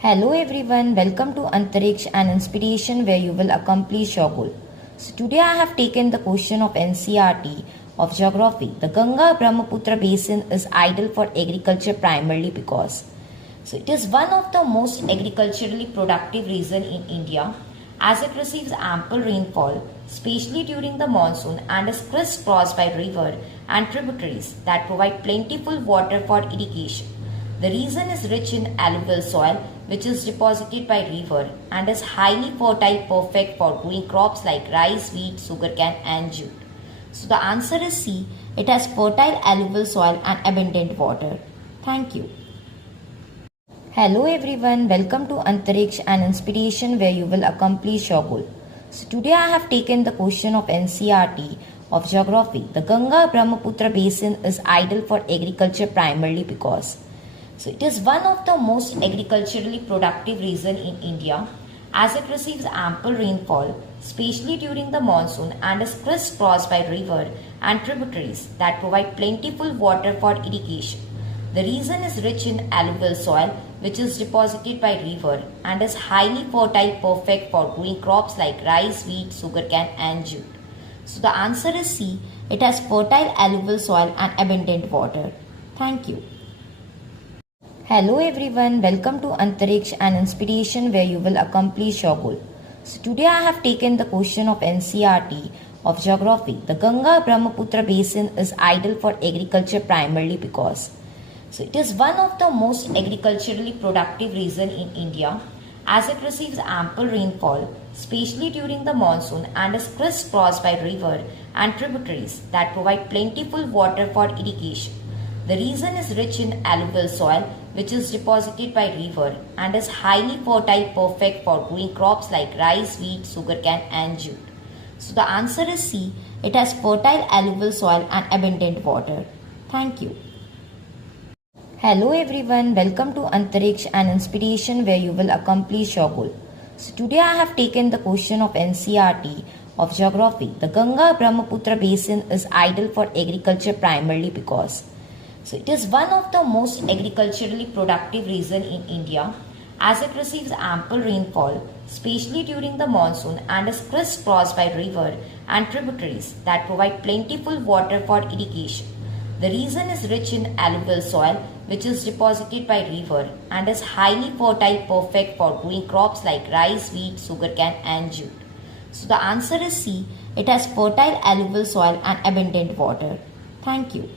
Hello everyone, welcome to Antariksh, an inspiration where you will accomplish your goal. So today I have taken the question of NCERT of geography. The Ganga Brahmaputra basin is ideal for agriculture primarily because it is one of the most agriculturally productive region in India as it receives ample rainfall, especially during the monsoon, and is crisscrossed by river and tributaries that provide plentiful water for irrigation. The region is rich in alluvial soil which is deposited by river and is highly fertile, perfect for growing crops like rice, wheat, sugarcane and jute. So the answer is C. It has fertile alluvial soil and abundant water. Thank you. Hello everyone, welcome to Antariksh, an inspiration where you will accomplish your goal. So today I have taken the question of NCERT of geography. The Ganga Brahmaputra basin is ideal for agriculture primarily because it is one of the most agriculturally productive region in India as it receives ample rainfall, especially during the monsoon, and is crisscrossed by river and tributaries that provide plentiful water for irrigation. The region is rich in alluvial soil which is deposited by river and is highly fertile, perfect for growing crops like rice, wheat, sugarcane and jute. So the answer is C. It has fertile alluvial soil and abundant water. Thank you. Hello everyone, welcome to Antariksh, an inspiration where you will accomplish your goal. So today I have taken the question of NCERT of geography. The Ganga Brahmaputra basin is ideal for agriculture primarily because it is one of the most agriculturally productive region in India as it receives ample rainfall, especially during the monsoon, and is crisscrossed by river and tributaries that provide plentiful water for irrigation. The region is rich in alluvial soil which is deposited by river and is highly fertile, perfect for growing crops like rice, wheat, sugarcane and jute. So the answer is C. It has fertile alluvial soil and abundant water. Thank you. Hello everyone, welcome to Antariksh, an inspiration where you will accomplish your goal. So today I have taken the question of NCERT of geography. The Ganga Brahmaputra basin is ideal for agriculture primarily because it is one of the most agriculturally productive region in India as it receives ample rainfall, especially during the monsoon, and is crisscrossed by river and tributaries that provide plentiful water for irrigation. The region is rich in alluvial soil which is deposited by river and is highly fertile, perfect for growing crops like rice, wheat, sugarcane and jute. So the answer is C. It has fertile alluvial soil and abundant water. Thank you.